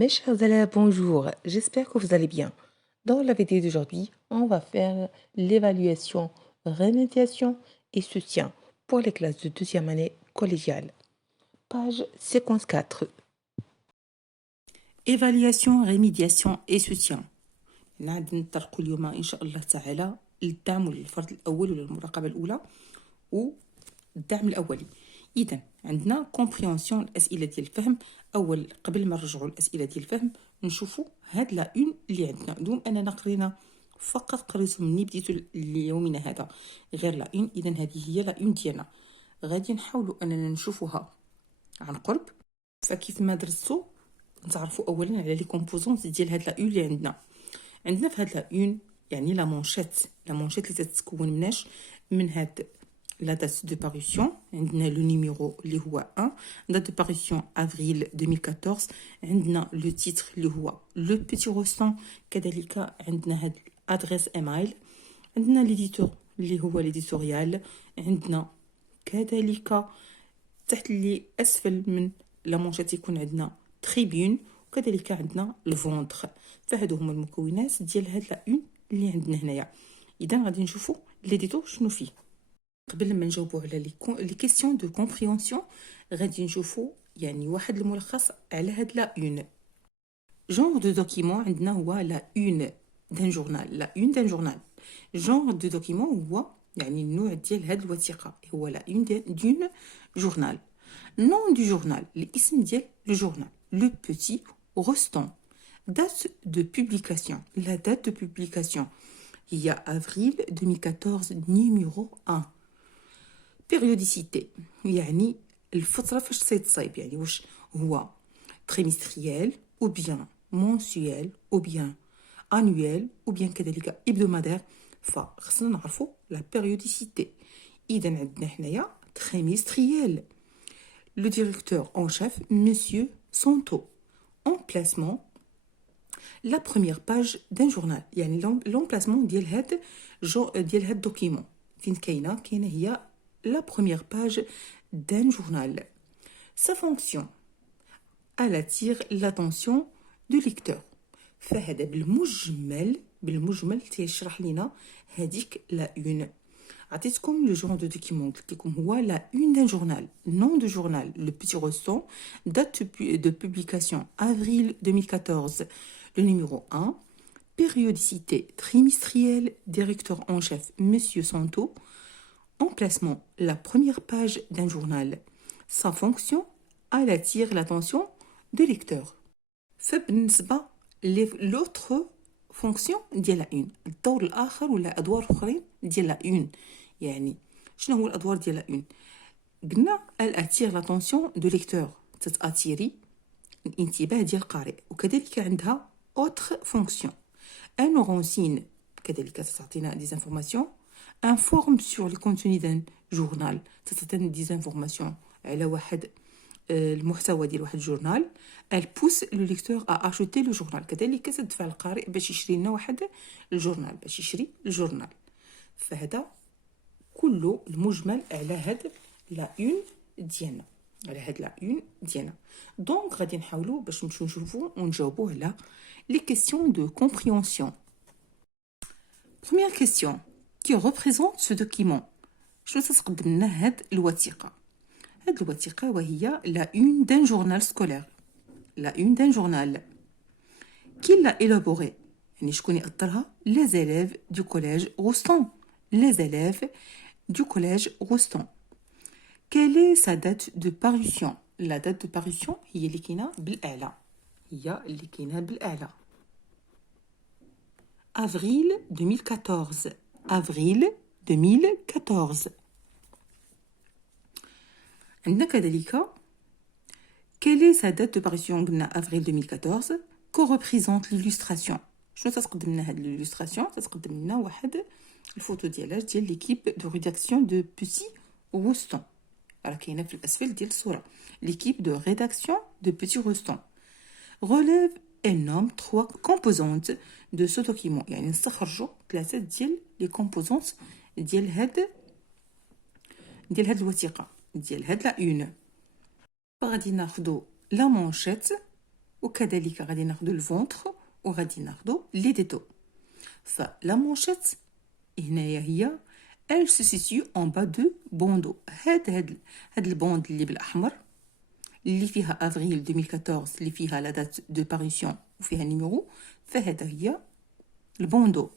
Mes chers élèves, bonjour. J'espère que vous allez bien. Dans la vidéo d'aujourd'hui, on va faire l'évaluation, remédiation et soutien pour les classes de deuxième année collégiale. Page 54. Évaluation, rémédiation et soutien. نعد نطرقوا اليوم إن شاء الله تعالى للدعم للفرد الأول ولا المراقبة الأولى والدعم الأولي. إذا عندنا كومبريونسيون الأسئلة ديال الفهم. أول قبل ما نرجعوا الأسئلة ديال الفهم نشوفوا هاد لا اون اللي عندنا دوم أننا قرينا فقط قريتو مني بديتو ليومنا هذا غير لا اون. إذا هذه هي لا اون ديالنا. غادي نحاولوا أننا نشوفوها عن قرب. فكيف ما درستو نتعرفوا اولا على لي كومبوزونط ديال هاد لا اون اللي عندنا في هاد لا اون. يعني لا مونشيت اللي تتكون من هاد لا دات دو باريسيون. عندنا لو نيميرو اللي هو 1 دات دو باريسيون افريل 2014. عندنا لو تيتر اللي هو لو بيتي روستون. كذلك عندنا هاد ادريس ايميل. عندنا ليديتور اللي هو ليديتوريال. عندنا كذلك تحت اللي اسفل من لا مونشيت يكون عندنا تريبيون. وكذلك عندنا الفونتر. فهادو هما المكونات ديال هاد لا اون اللي عندنا هنايا. اذا غادي نشوفوا ليديتور شنو فيه. قبل ما نجاوبوا على لي كيسيون دو كومبريونسيون غادي نشوفوا يعني واحد الملخص على هاد لا اون. جونغ دو دوكيمون عندنا هو لا اون دان جورنال. لا اون دان جورنال جونغ دو دوكيمون هو يعني النوع ديال هاد الوثيقه هو لا اون دون جورنال. نون دو جورنال الاسم ديال لو جورنال لو بيتي روستون. date de publication. La date de publication هي avril 2014 numéro 1. périodicité يعني الفترة فاش تصيب يعني واش هو trimestriel ou bien mensuel ou bien annuel ou bien كذلك hebdomadaire. فخصنا نعرفوا la périodicité. إذا عندنا هنايا trimestriel. Le directeur en chef, Monsieur Santo. Emplacement, la première page d'un journal. يعني l'emplacement ديال هاد document. فين كاينه هي la première page d'un journal. Sa fonction, elle attire l'attention du lecteur. فهذا بالمجمل تيشرح لنا هذيك لا اون. عطيتكم لو جون دو دوكيمون قلت لكم هو لا اون دان جورنال. نون دو جورنال لو بيتي روستون. date de publication avril 2014 le numéro 1. périodicité trimestrielle. directeur en chef Monsieur Santo. emplacement la première page d'un journal. sa fonction elle attire l'attention du lecteur. فبالنسبة l'autre fonction ديال لا اون الدور الاخر ولا ادوار اخرين ديال لا اون. يعني شنو هو الادوار ديال لا اون؟ قلنا ال اتير لاتونسيون دو ليكتور تتاتيري الانتباه ديال القارئ. وكذلك عندها اوتر فونكسيون ان رونسين كذلك تعطينا دي انفورماسيون. انفورم سور لي كونتوني دان جورنال تعطينا دي انفورماسيون على واحد المحتوى ديال واحد الجورنال. elle pousse le lecteur à acheter le journal. كذلك تدفع القارئ باش يشري لنا واحد الجورنال باش يشري الجورنال. فهذا كله المجمل على هاد لا اون ديالنا دونك غادي نحاولوا باش نمشيو نشوفوا ونجاوبوا على لي كيسيون دو كومبريونسيون. première question qui représente ce document. شنو تتقدم لنا هاد الوثيقه؟ هاد الوثيقه وهي لا اون دان جورنال سكولير. لا اون دان جورنال qui l'a élaboré يعني شكون يأطرها؟ les élèves du collège Roustan. les élèves du collège Roustan. quelle est sa date de parution? la date de parution هي اللي كاينه بالاعلى. avril 2014. avril 2014. عندنا كذلك quelle est sa date de parution قلنا avril 2014. que représente l'illustration. شنو تتقدم لنا هاد l'illustration؟ تتقدم لنا واحد الفوتو ديال ليكيب دو ريداكسيون دو بيتي روستون. راه كاينه في الاسفل ديال الصوره ليكيب دو ريداكسيون دو بيتي روستون. relève et nomme 3 composantes de ce document. يعني نستخرجوا 3 ديال لي كومبوزونت ديال هاد الوثيقه ديال هاد لا اون. غادي ناخذوا لا مونشيت وكذلك غادي ناخدو الفونتر وغادي ناخدو لي ديتو. فلا مونشيت هنايا هي elle se situe en bas de bandeau. هاد البوند اللي بالاحمر اللي فيها افريل 2014 اللي فيها لا دات دو باريسيون وفيها النيميرو، فهذا هي البوندو.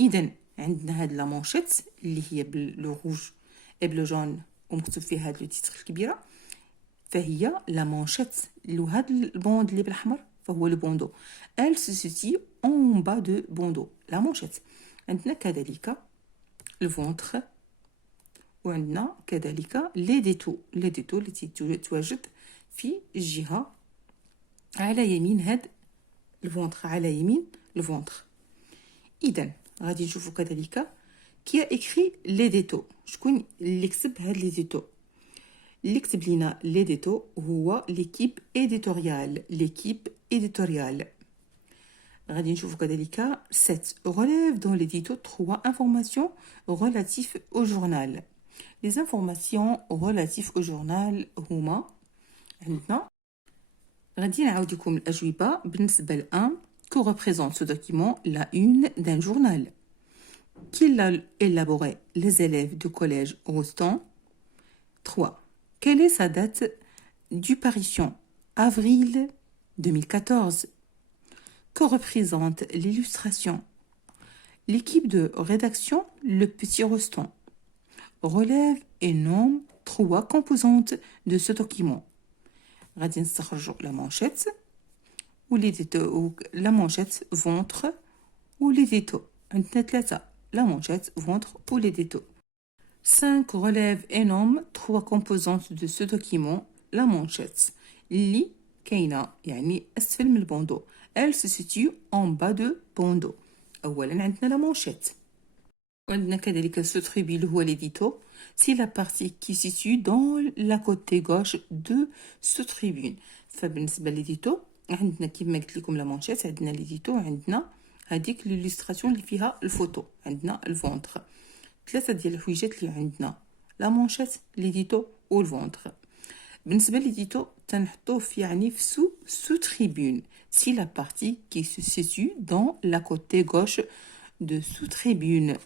اذا عندنا هاد لا مونشيت اللي هي بلو روج اي بلو جون ومكتوب فيها هاد لو تيتر الكبيره، فهي لا مونشيت. وهاد البوند اللي بالاحمر فهو لو بوندو. elle se situe en bas de bandeau لا مونشيت. عندنا كذلك الفونتر وعندنا كذلك لي ديتو التي تواجد في الجهة على يمين هاد الفونتر، على يمين الفونتر. إذن غادي نشوفو كذلك كي اكري لي ديتو. شكون اللي كتب هاد لي ديتو؟ اللي كتب لينا لي ديتو هو ليكيب éditoriale. غادي نشوفو كذلك 7 relève dans l'édito 3 informations relatives au journal. Les informations relatives au journal هما عندنا غادي نعاود لكم الأجوبة بالنسبة لأن que représente ce document la une d'un journal qui l'a élaboré les élèves du collège Rostand. 3. Quelle est sa date du parution? Avril 2014. Que représente l'illustration? L'équipe de rédaction Le Petit Rostand relève et nomme 3 composantes de ce document. غادي نستخرجوا la manchette ou les détails, la manchette, ventre ou les détails. عندنا 3 la manchette, ventre ou les détails. 5 relève et nomme 3 composantes de ce document. La manchette اللي كاينه يعني اسفل من البوندو. Elle se situe en bas de bandeau. اولا عندنا la manchette. وعندنا كذلك ce tribut اللي هو l'édito. C'est la partie qui se situe dans la côté gauche de ce tribune. فبالنسبه لليديتو عندنا كيما قلت لكم لا مونشيت، عندنا ليديتو، عندنا هذيك ليليستراسيون اللي فيها الفوتو، عندنا الفونتر. 3 ديال الحويجات اللي عندنا لا مونشيت ليديتو والفونتر. بالنسبه لليديتو تنحطوه في يعني في sous tribune. C'est la partie qui se situe dans la côté gauche de sous tribune.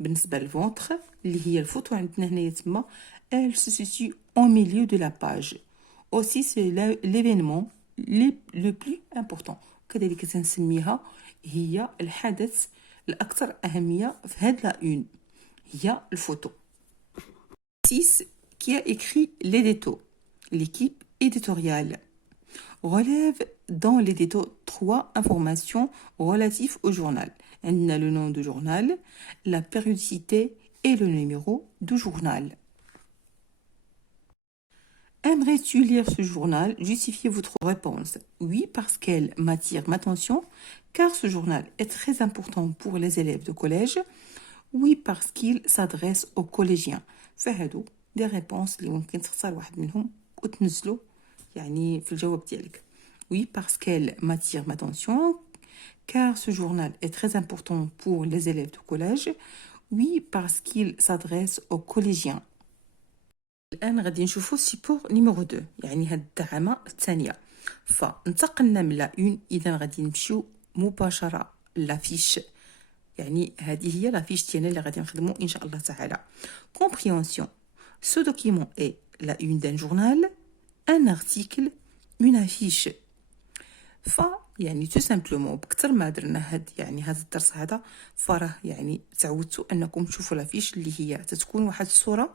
بالنسبه للفونتر اللي هي الفوتو عندنا هنايا تما elle se situe au milieu de la page. Aussi c'est l'événement le plus important. كذلك تنسميها هي الحدث الأكثر أهمية في هاد لا une هي الفوتو. 6 qui a écrit les détails. L'équipe éditoriale relève dans les détails 3 informations relatives au journal. عندنا le nom du journal, la périodicité et le numéro du journal. Aimerais-tu lire ce journal? Justifiez votre réponse. Oui, parce qu'elle m'attire ma attention, car ce journal est très important pour les élèves de collège. Oui, parce qu'il s'adresse aux collégiens. فهادو des réponses اللي ممكن تختار واحد منهم وتنزلو يعني في الجواب ديالك. Oui, parce qu'elle m'attire ma attention, car ce journal est très important pour les élèves de collège. Oui, parce qu'il s'adresse aux collégiens. الآن غادي نشوفو السيبور نيميرو 2 يعني هاد الدعامة الثانية. فانتقلنا من لا اون، إذا غادي نمشيو مباشرة لافيش، يعني هذه هي لافيش ديالنا اللي غادي نخدمو إن شاء الله تعالى. Compréhension. Ce document est la une d'un journal, un article, une affiche. يعني تو سامبلومون بكثر ما درنا هاد الدرس هذا فراه يعني تعودتوا انكم تشوفوا لافيش اللي هي تتكون واحد الصوره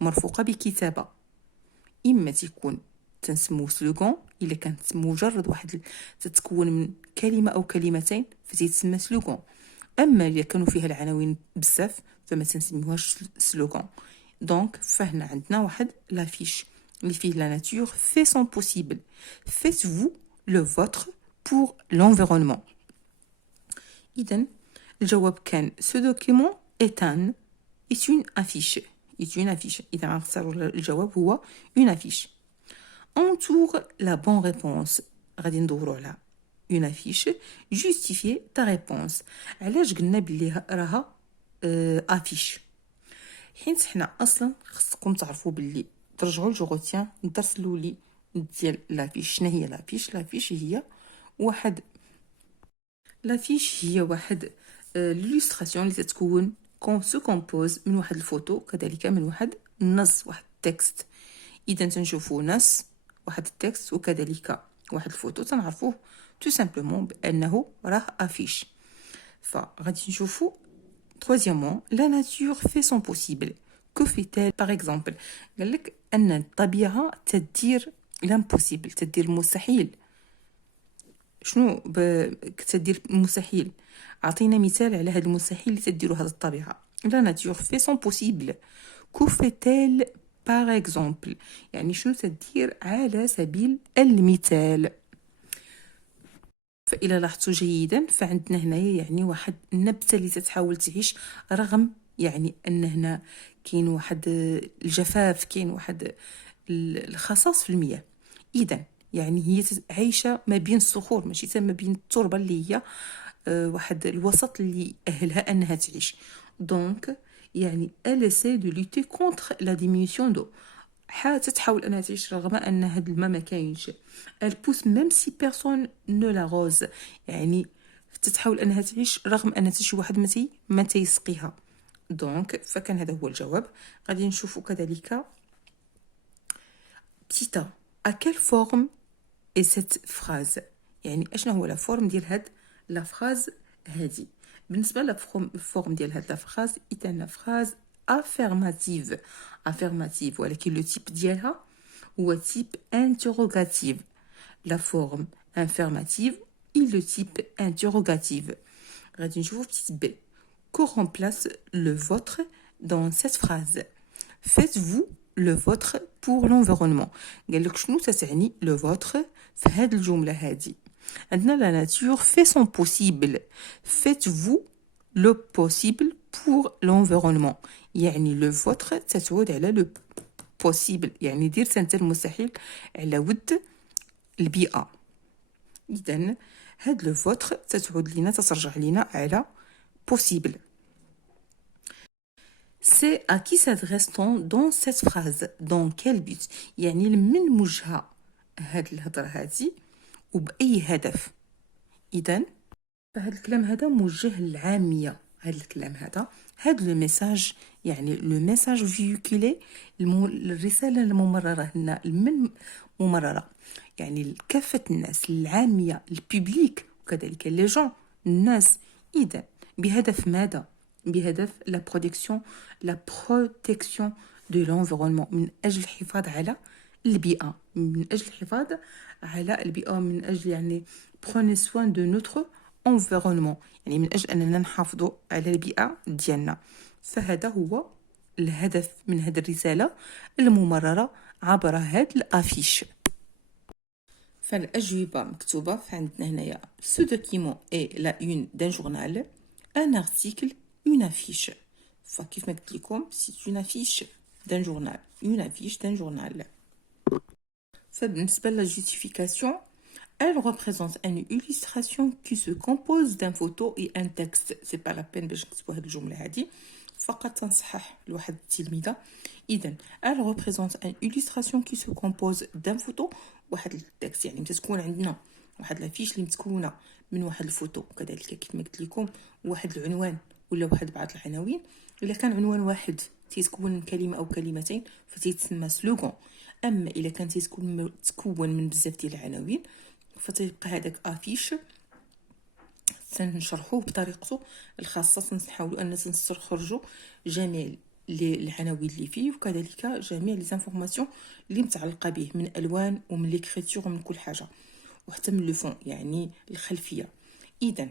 مرفوقه بكتابه، اما تكون تنسموه سلوغون الا كانت مجرد واحد تتكون من كلمه او كلمتين فتيتسمى سلوغون، اما الا كانوا فيها العناوين بزاف فما تنسميوهاش سلوغون. دونك فهنا عندنا واحد لافيش اللي فيه لا ناتور في سون بوسيبل، فيت فو لو فوتر pour l'environnement. إذن الجواب كان ce document est une affiche. إذا غنختاروا الجواب هو une affiche. Entoure la bonne réponse. غادي ندوروا على une affiche. Justifier ta réponse. علاش قلنا بلي راها affiche؟ حيت حنا اصلا خصكم تعرفوا بلي ترجعوا لجوغوتيان الدرس الاولي ديال لافيش. شنو هي لافيش؟ لافيش هي واحد ليلوستراسيون اللي تتكون سو كومبوز من واحد الفوتو كذلك من واحد النص، واحد التكست. اذا تنشوفوا نص، واحد التكست وكذلك واحد الفوتو، تنعرفوه تو سامبلومون بانه راه افيش. فغادي نشوفوا troisièmement la nature fait son possible. que fait-elle par exemple؟ قال لك ان الطبيعه تدير l'impossible، تدير المستحيل. شنو تدير المستحيل؟ عطينا مثال على هذا المستحيل اللي تديرو هذه الطبيعه. لا ناتور في سون بوسيبل. كو فيتيل باغ اكزومبل؟ يعني شنو تدير على سبيل المثال. فإلا لاحظتوا جيدا فعندنا هنايا يعني واحد النبته اللي تتحاول تعيش رغم يعني ان هنا كاين واحد الجفاف، كاين واحد الخصاص في المياه. اذا يعني هي عايشه ما بين الصخور، ماشي ما بين التربه اللي هي واحد الوسط اللي أهلها أنها تعيش. دونك يعني elle essaie de lutter contre la diminution d'eau. تتحاول أنها تعيش رغم أن هذا الماء ما كاينش. elle pousse même si personne ne l'arrose. يعني تتحاول أنها تعيش رغم أن شي واحد ما تيسقيها. دونك فكان هذا هو الجواب. غادي نشوفوا كذلك بتيتا à quelle forme est cette phrase؟ يعني اشنا هو لا فورم ديال هاد لا فراز هادي. بالنسبه للفورم ديال هاد لا فراز اذا فراز افيرماتيف ولكن لو تيب ديالها هو تيب انتروغاتيف. لا فورم افيرماتيف اي لو تيب انتروغاتيف. غادي نشوفو بتيت بي. que remplace le vôtre dans cette phrase؟ faites-vous le vôtre pour l'environnement. قال لك شنو تتعني le vôtre في هاد الجمله هادي. عندنا la nature fait son possible. faites-vous le possible pour l'environnement. يعني le vôtre تتعود على le possible، يعني دير انت المستحيل على ود البيئه. اذا هاد le vôtre تتعود لينا، تترجع لينا على possible. C'est à qui s'adresse-t-on dans cette phrase؟ dans quel but؟ يعني لمن موجهة هاد الهضرة هادي وبأي هدف. إذن فهاد الكلام هذا موجه للعامية. هاد الكلام هذا هاد لو ميساج، يعني لو ميساج فيوكولي، الرسالة الممررة هنا من ممررة يعني لكافة الناس، العامية، الببليك، وكذلك لي جون، الناس. إذن بهدف ماذا؟ بهدف لا بروتيكسيون دو لونفيرونمون، من اجل الحفاظ على البيئه، من اجل الحفاظ على البيئه، من اجل يعني prenez soin de notre environnement، يعني من اجل اننا نحافظوا على البيئه ديالنا. فهذا هو الهدف من هذه الرساله الممرره عبر هذا الافيش. فالاجوبه مكتوبه فعندنا هنايا ce document est la une d'un journal, un article, une affiche. فكيف ما قلت لكم c'est une affiche d'un journal, une affiche d'un journal. فبالنسبة للjustification, elle représente une illustration qui se compose d'un photo et un texte. c'est pas la peine باش نكتبوا هاد الجملة هادي، فقط تنصحح لواحد التلميذة. إذن elle représente une illustration qui se compose d'un photo واحد التكست، يعني تكون عندنا واحد لافيش اللي متكونه من واحد الفوتو، كذلك كيف ما قلت لكم واحد العنوان ولا واحد بعض العناوين. الا كان عنوان واحد تيتكون من كلمه او كلمتين فتيتسمى سلوغون. اما الا كان تكون من بزاف ديال العناوين فتيبقى هذاك افيش. سنشرحوه بطريقته الخاصه، سنحاولوا ان نستخرجوا جميع العناوين اللي فيه وكذلك جميع لي زانفورماسيون اللي متعلقه به من الوان ومن ليكريتور ومن كل حاجه وحتى من لو فون يعني الخلفيه. اذا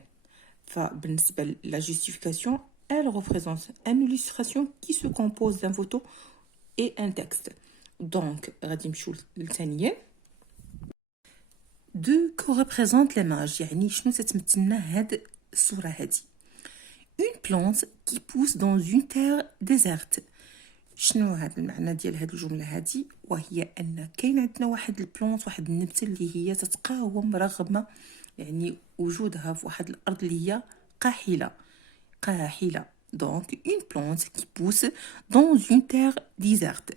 فبالنسبه لا justification, elle représente une illustration qui se compose d'un photo et un texte. donc غادي نمشيو للثانيه. de que représente l'image، يعني شنو تتمثلنا هاد الصوره هادي. une plante qui pousse dans une terre déserte. شنو هذا المعنى ديال هاد الجمله هادي؟ وهي ان كاين عندنا واحد البلونت، واحد النبته اللي هي تتقاوم رغم يعني وجودها في واحد الارض اللي هي قاحله. donc une plante qui pousse dans une terre déserte.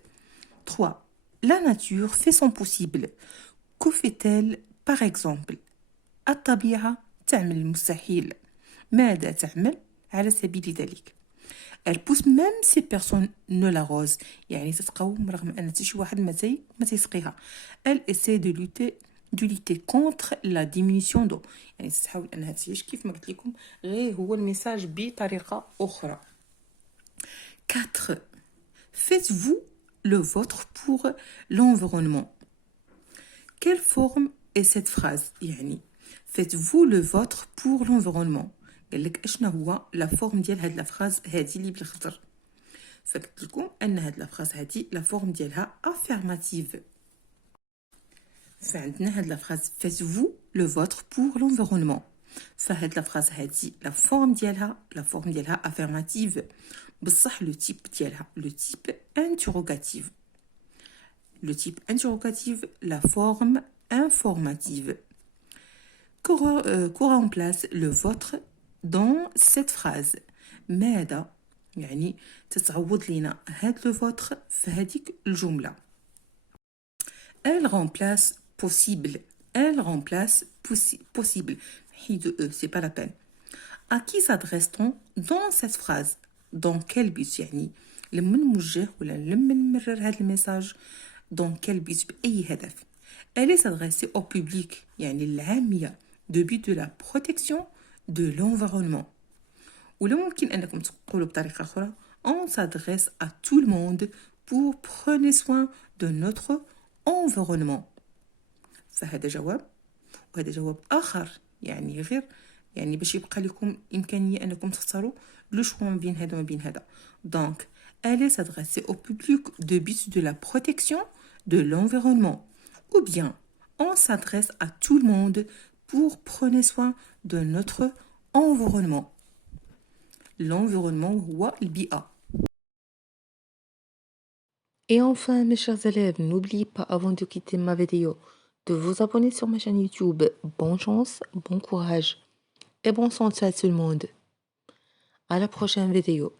3 La nature fait son possible. Que fait-elle par exemple؟ الطبيعة تعمل المستحيل. ماذا تعمل على سبيل ذلك؟ Elle pousse même si personne ne l'arrose. يعني تتقوم رغم أن شي واحد ما تيسقيها. Elle essaie de lutter contre la diminution d'eau. يعني تحاول أنها تعيش كيف ما قلت لكم غير هو الميساج بطريقة أخرى. 4. Faites-vous le vôtre pour l'environnement. Quelle forme est cette phrase؟ يعني faites-vous le vôtre pour l'environnement. قال لك اشنا هو لا فورم ديال هاد لا فراز هادي اللي بالخضر. فقلت لكم ان هاد لا فراز هادي لا فورم ديالها افيرماتيف. فعندنا هاد لا فراز faites-vous le vôtre pour l'environnement. فهاد لا فراز هادي لا فورم ديالها افيرماتيف. بصح لو تيب ديالها لو تيب انتروغاتيف. Le type interrogatif, la forme informative. Que remplace le vôtre dans cette phrase. ماذا يعني تتعوض لينا هاد le vôtre في هاديك الجملة. Elle remplace possible. Elle remplace possible. C'est pas la peine. À qui s'adresse-t-on dans cette phrase? Dans quel but يعني لما نوجه ولا لما نمرر هاد الميساج dans quel but بأي هدف. Elle est s'adressée au public يعني العامية de but de la protection de l'environnement. ولا ممكن أنكم تقولوا بطريقة أخرى on s'adresse à tout le monde pour prendre soin de notre environnement. فهذا جواب وهذا جواب آخر يعني غير يعني باش يبقى لكم إمكانية أنكم تختاروا لو شوا ما بين هذا وما بين هذا. Donc elle est s'adressée au public de but de la protection de l'environnement. Ou bien on s'adresse à tout le monde pour prendre soin de notre environnement. L'environnement هو البيئة. Et enfin, mes chers élèves, n'oubliez pas avant de quitter ma vidéo de vous abonner sur ma chaîne YouTube. Bonne chance, bon courage et bonne santé à tout le monde. À la prochaine vidéo.